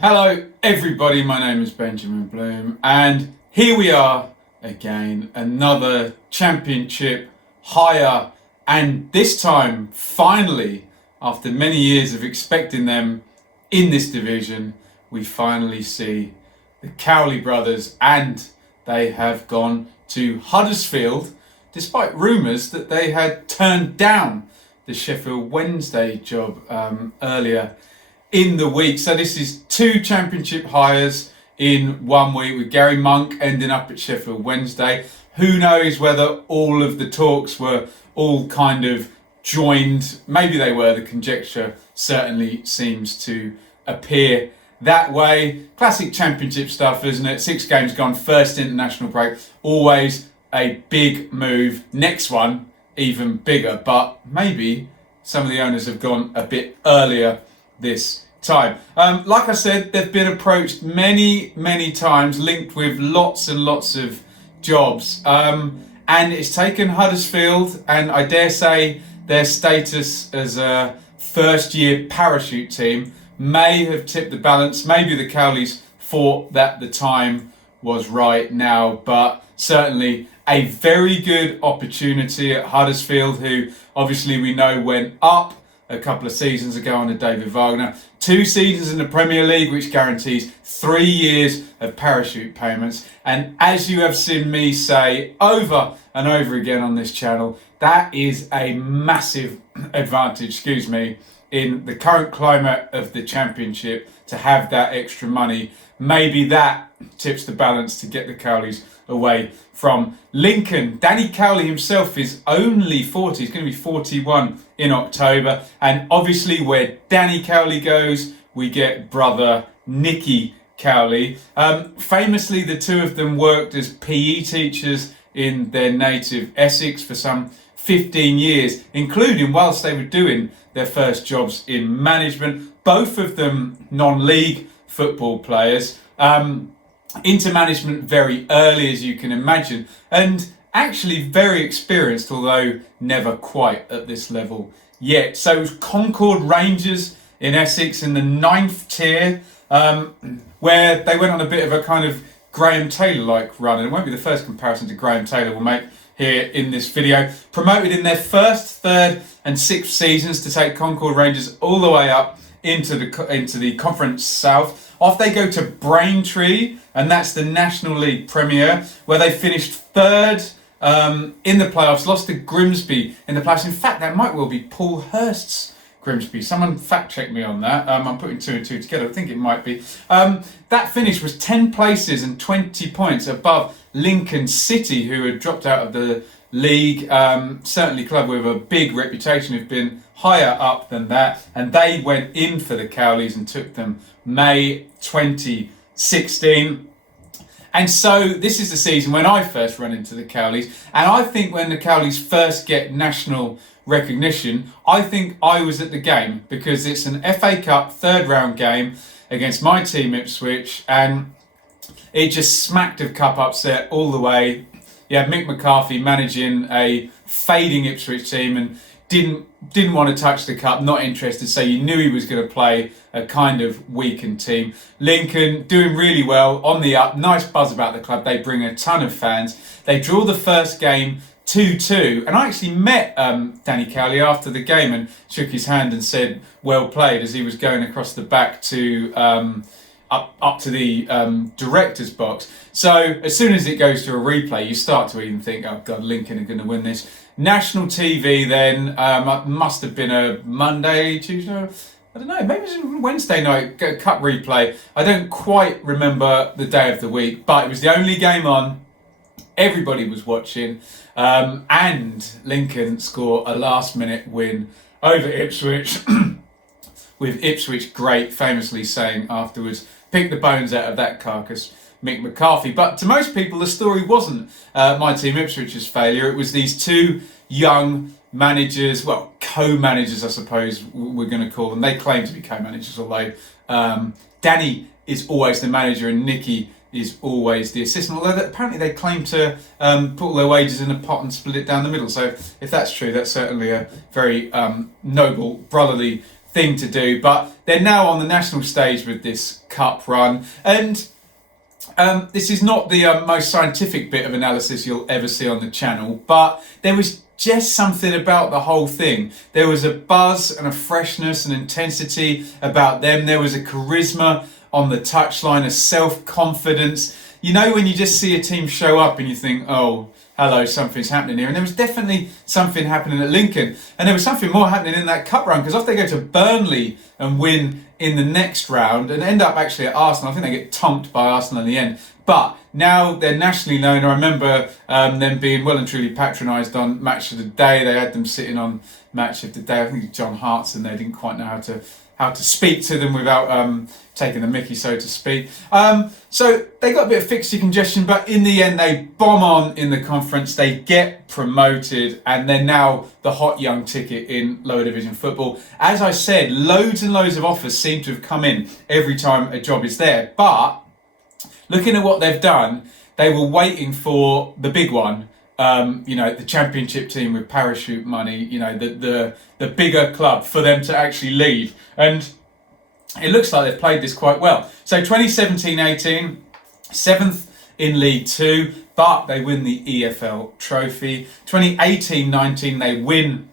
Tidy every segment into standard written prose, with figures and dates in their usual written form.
Hello everybody, my name is Benjamin Bloom and here we are again, another championship higher, and this time finally, after many years of expecting them in this division, we finally see the Cowley brothers, and they have gone to Huddersfield despite rumours that they had turned down the Sheffield Wednesday job earlier in the week. So this is two championship hires in 1 week, with Gary Monk ending up at Sheffield Wednesday. Who knows whether all of the talks were all kind of joined? Maybe they were. The conjecture certainly seems to appear that way. Classic championship stuff, isn't it? 6 games gone, first international break, always a big move. Next one even bigger, but maybe some of the owners have gone a bit earlier this time. Like I said, they've been approached many times, linked with lots and lots of jobs, and it's taken Huddersfield, and I dare say their status as a first year parachute team may have tipped the balance. Maybe the Cowleys thought that the time was right now, but certainly a very good opportunity at Huddersfield, who obviously we know went up a couple of seasons ago under David Wagner. 2 seasons in the Premier League, which guarantees 3 years of parachute payments. And as you have seen me say over and over again on this channel, that is a massive advantage, in the current climate of the Championship, to have that extra money. Maybe that tips the balance to get the Cowleys away from Lincoln. Danny Cowley himself is only 40. He's going to be 41 in October. And obviously where Danny Cowley goes, we get brother Nicky Cowley. Famously, the two of them worked as PE teachers in their native Essex for some 15 years, including whilst they were doing their first jobs in management. Both of them non-league football players. Into management very early, as you can imagine, and actually very experienced, although never quite at this level yet. So it was Concord Rangers in Essex in the 9th tier, where they went on a bit of a kind of Graham Taylor-like run, and it won't be the first comparison to Graham Taylor we'll make here in this video. Promoted in their 1st, 3rd and 6th seasons to take Concord Rangers all the way up into the Conference South. Off they go to Braintree, and that's the National League Premier, where they finished 3rd in the playoffs, lost to Grimsby in the playoffs. In fact, that might well be Paul Hurst's Grimsby. Someone fact check me on that. I'm putting 2 and 2 together. I think it might be. That finish was 10 places and 20 points above Lincoln City, who had dropped out of the league. Certainly a club with a big reputation who've been higher up than that, and they went in for the Cowleys and took them May 2016. And so this is the season when I first run into the Cowleys, and I think when the Cowleys first get national recognition, I think I was at the game, because it's an FA Cup 3rd round game against my team Ipswich, and it just smacked of cup upset all the way. You had Mick McCarthy managing a fading Ipswich team and didn't want to touch the cup, not interested, so you knew he was going to play a kind of weakened team. Lincoln doing really well, on the up, nice buzz about the club, they bring a ton of fans. They draw the first game 2-2, and I actually met Danny Cowley after the game and shook his hand and said well played as he was going across the back to up to the director's box. So as soon as it goes to a replay, you start to even think, oh God, Lincoln are going to win this. National TV then, must have been a Monday, Tuesday, I don't know, maybe it was a Wednesday night cup replay. I don't quite remember the day of the week, but it was the only game on. Everybody was watching, and Lincoln score a last minute win over Ipswich, with Ipswich great famously saying afterwards, pick the bones out of that carcass, Mick McCarthy. But to most people, the story wasn't my team Ipswich's failure. It was these two young managers, well, co-managers, I suppose we're going to call them. They claim to be co-managers, although Danny is always the manager and Nicky is always the assistant. Although apparently they claim to put all their wages in a pot and split it down the middle. So if that's true, that's certainly a very noble, brotherly thing to do. But they're now on the national stage with this cup run. And this is not the most scientific bit of analysis you'll ever see on the channel, but there was just something about the whole thing. There was a buzz and a freshness and intensity about them. There was a charisma on the touchline, a self-confidence. You know, when you just see a team show up and you think, oh, hello, something's happening here. And there was definitely something happening at Lincoln. And there was something more happening in that cup run, because after they go to Burnley and win in the next round and end up actually at Arsenal, I think they get tonked by Arsenal in the end. But now they're nationally known. I remember them being well and truly patronised on Match of the Day. They had them sitting on Match of the Day. I think John Hart's, and they didn't quite know how to speak to them without taking the mickey, so to speak. So they got a bit of fixture congestion, but in the end they bomb on in the conference. They get promoted, and they're now the hot young ticket in lower division football. As I said, loads and loads of offers seem to have come in every time a job is there. But looking at what they've done, they were waiting for the big one. The championship team with parachute money, the bigger club, for them to actually leave. And it looks like they've played this quite well. So 2017-18, 7th in League Two, but they win the EFL trophy. 2018-19, they win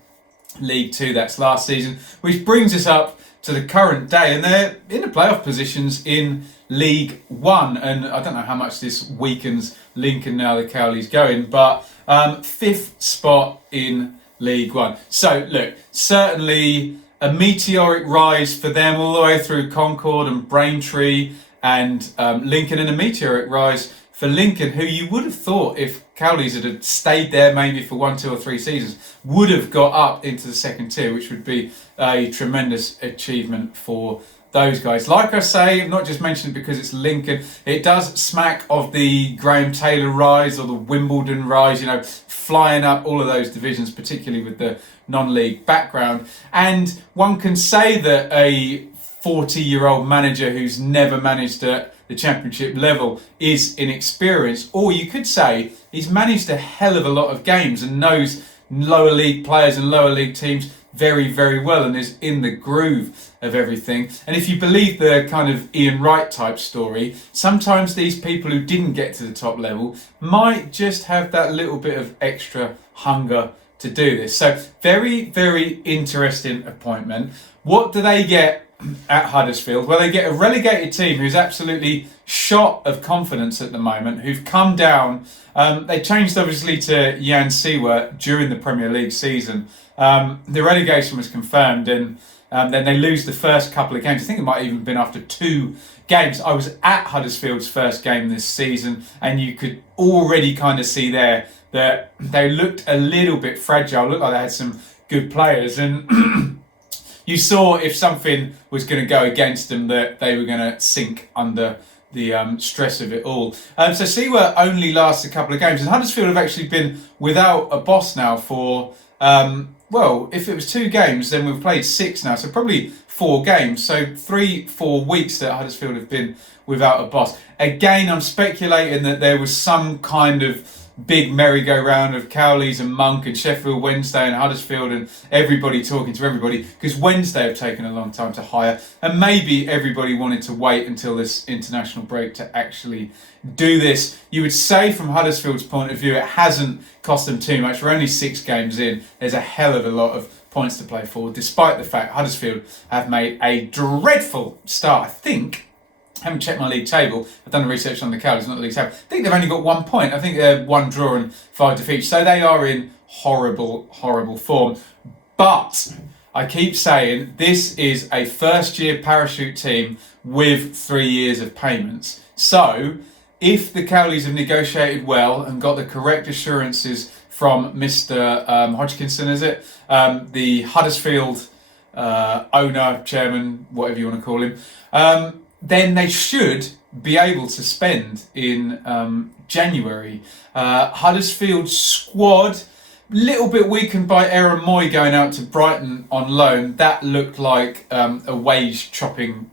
League Two, that's last season, which brings us up to the current day, and they're in the playoff positions in League One. And I don't know how much this weakens Lincoln now the Cowleys going, but 5th spot in League One. So look, certainly a meteoric rise for them all the way through Concord and Braintree and Lincoln, and a meteoric rise for Lincoln, who you would have thought, if Cowleys had stayed there maybe for 1, 2 or 3 seasons, would have got up into the second tier, which would be a tremendous achievement for those guys. Like I say, I've not just mentioned it because it's Lincoln. It does smack of the Graham Taylor rise or the Wimbledon rise, flying up all of those divisions, particularly with the non-league background. And one can say that a 40-year-old manager who's never managed at the championship level is inexperienced, or you could say he's managed a hell of a lot of games and knows lower league players and lower league teams very, very well, and is in the groove of everything. And if you believe the kind of Ian Wright type story, sometimes these people who didn't get to the top level might just have that little bit of extra hunger to do this. So very, very interesting appointment. What do they get at Huddersfield? Well, they get a relegated team who's absolutely shot of confidence at the moment, who've come down. They changed obviously to Jan Siewert during the Premier League season. The relegation was confirmed, and then they lose the first couple of games. I think it might have even been after 2 games. I was at Huddersfield's first game this season, and you could already kind of see there that they looked a little bit fragile. Looked like they had some good players, and you saw if something was going to go against them that they were going to sink under the stress of it all. So Siewert only lasts a couple of games, and Huddersfield have actually been without a boss now for well, if it was 2 games, then we've played 6 now, so probably 4 games. So 3-4 weeks that Huddersfield have been without a boss. Again, I'm speculating that there was some kind of big merry-go-round of Cowleys and Monk and Sheffield Wednesday and Huddersfield and everybody talking to everybody, because Wednesday have taken a long time to hire, and maybe everybody wanted to wait until this international break to actually do this. You would say from Huddersfield's point of view, it hasn't cost them too much. We're only 6 games in. There's a hell of a lot of points to play for, despite the fact Huddersfield have made a dreadful start. I haven't checked my league table. I've done the research on the Cowleys, not the league table. I think they've only got 1 point. I think they're 1 draw and 5 defeats. So they are in horrible, horrible form. But I keep saying this is a first-year parachute team with 3 years of payments. So if the Cowleys have negotiated well and got the correct assurances from Mr. Hodgkinson, is it? The Huddersfield owner, chairman, whatever you want to call him, then they should be able to spend in January. Huddersfield's squad, little bit weakened by Aaron Moy going out to Brighton on loan. That looked like a wage chopping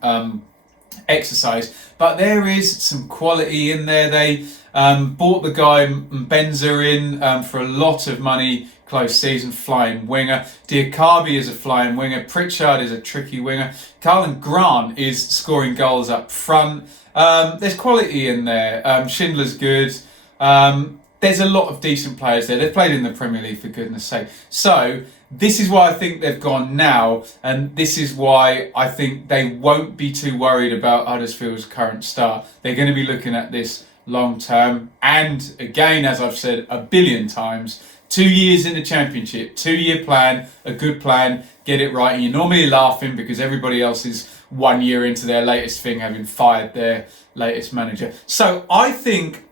exercise. But there is some quality in there. They bought the guy Benza in for a lot of money close season, flying winger. Diakabi is a flying winger. Pritchard is a tricky winger. Carlin Grant is scoring goals up front. There's quality in there. Schindler's good. There's a lot of decent players there. They've played in the Premier League, for goodness sake. So this is why I think they've gone now, and this is why I think they won't be too worried about Huddersfield's current start. They're going to be looking at this long term. And again, as I've said a billion times, 2 years in the Championship, 2-year plan, a good plan, get it right. And you're normally laughing because everybody else is 1 year into their latest thing, having fired their latest manager. So I think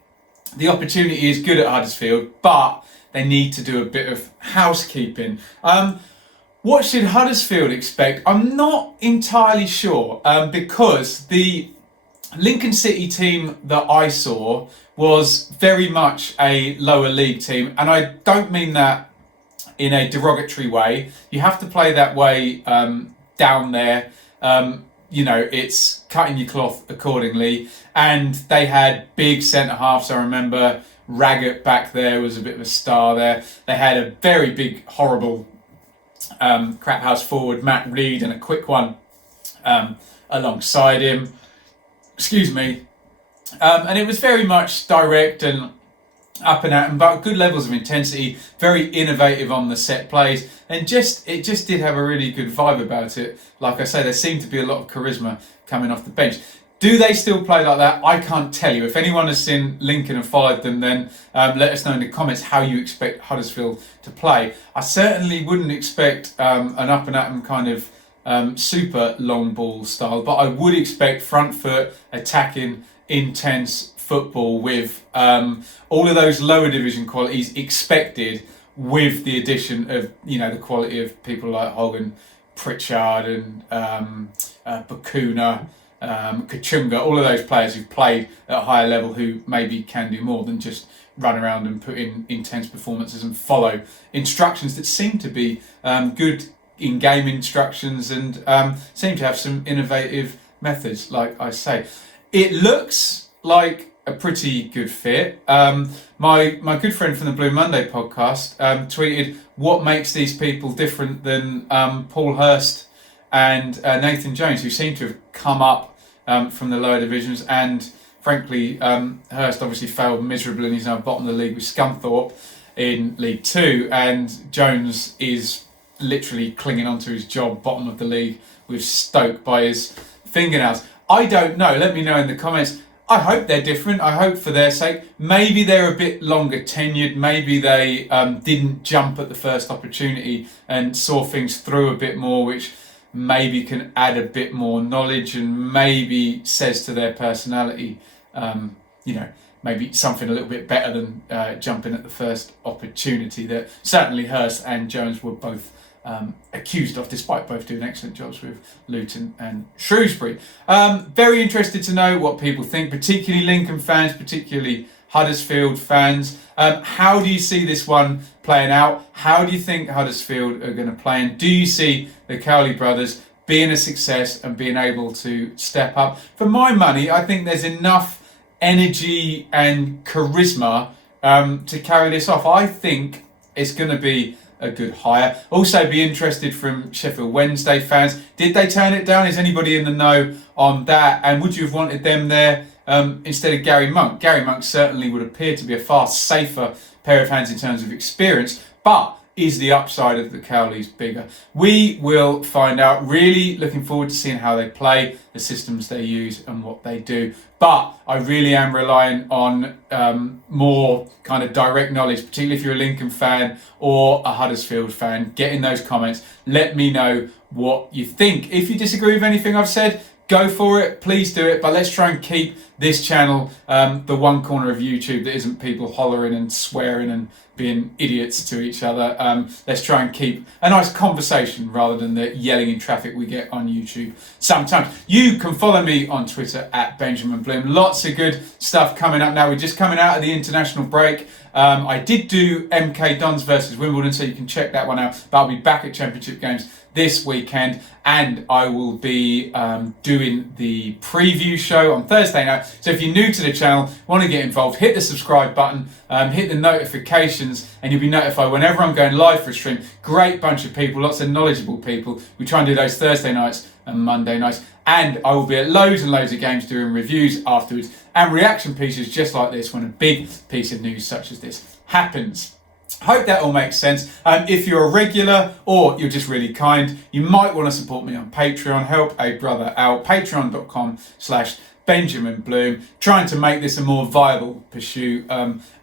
the opportunity is good at Huddersfield, but they need to do a bit of housekeeping. What should Huddersfield expect? I'm not entirely sure because the Lincoln City team that I saw was very much a lower league team, and I don't mean that in a derogatory way. You have to play that way down there. It's cutting your cloth accordingly. And they had big centre-halves. I remember Raggett back there was a bit of a star there. They had a very big, horrible crap house forward, Matt Reed, and a quick one alongside him. Excuse me. And it was very much direct and up and at, but good levels of intensity, very innovative on the set plays, and it just did have a really good vibe about it. Like I say, there seemed to be a lot of charisma coming off the bench. Do they still play like that? I can't tell you. If anyone has seen Lincoln and followed them, then let us know in the comments how you expect Huddersfield to play. I certainly wouldn't expect an up and at them kind of super long ball style, but I would expect front foot, attacking, intense football with all of those lower division qualities expected, with the addition of the quality of people like Hogan, Pritchard, and Bakuna, Kachunga, all of those players who've played at a higher level, who maybe can do more than just run around and put in intense performances and follow instructions that seem to be good in-game instructions and seem to have some innovative methods, like I say. It looks like a pretty good fit. My good friend from the Blue Monday podcast tweeted, what makes these people different than Paul Hurst and Nathan Jones, who seem to have come up from the lower divisions, and frankly Hurst obviously failed miserably and he's now bottom of the league with Scunthorpe in League 2, and Jones is literally clinging onto his job bottom of the league with Stoke by his fingernails. I don't know, let me know in the comments. I hope they're different. I hope for their sake. Maybe they're a bit longer tenured. Maybe they didn't jump at the first opportunity and saw things through a bit more, which maybe can add a bit more knowledge and maybe says to their personality, maybe something a little bit better than jumping at the first opportunity that certainly Hurst and Jones were both accused of, despite both doing excellent jobs with Luton and Shrewsbury. Very interested to know what people think, particularly Lincoln fans, particularly Huddersfield fans. How do you see this one playing out? How do you think Huddersfield are going to play? And do you see the Cowley brothers being a success and being able to step up? For my money, I think there's enough energy and charisma to carry this off. I think it's going to be a good hire. Also be interested from Sheffield Wednesday fans. Did they turn it down? Is anybody in the know on that? And would you have wanted them there instead of Gary Monk? Gary Monk certainly would appear to be a far safer pair of hands in terms of experience, but is the upside of the Cowleys bigger? We will find out. Really looking forward to seeing how they play, the systems they use and what they do. But I really am relying on more kind of direct knowledge, particularly if you're a Lincoln fan or a Huddersfield fan. Get in those comments. Let me know what you think. If you disagree with anything I've said, go for it. Please do it. But let's try and keep this channel the one corner of YouTube that isn't people hollering and swearing and being idiots to each other. Let's try and keep a nice conversation rather than the yelling in traffic we get on YouTube sometimes. You can follow me on Twitter at Benjamin Bloom. Lots of good stuff coming up now. We're just coming out of the international break. I did do MK Dons versus Wimbledon, so you can check that one out. But I'll be back at Championship games this weekend, and I will be doing the preview show on Thursday night. So if you're new to the channel, want to get involved, hit the subscribe button, hit the notifications, and you'll be notified whenever I'm going live for a stream. Great bunch of people, lots of knowledgeable people. We try and do those Thursday nights and Monday nights, and I will be at loads and loads of games doing reviews afterwards and reaction pieces just like this when a big piece of news such as this happens. Hope that all makes sense. If you're a regular or you're just really kind, you might want to support me on Patreon. Help a brother out. Patreon.com/Benjamin Bloom. Trying to make this a more viable pursuit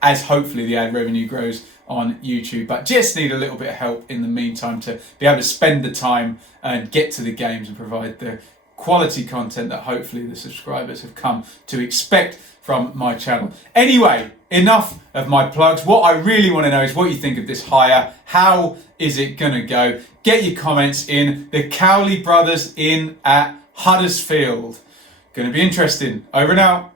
as hopefully the ad revenue grows on YouTube. But just need a little bit of help in the meantime to be able to spend the time and get to the games and provide the quality content that hopefully the subscribers have come to expect from my channel. Anyway, enough of my plugs. What I really want to know is what you think of this hire. How is it going to go? Get your comments in. The Cowley brothers in at Huddersfield. Going to be interesting. Over and out.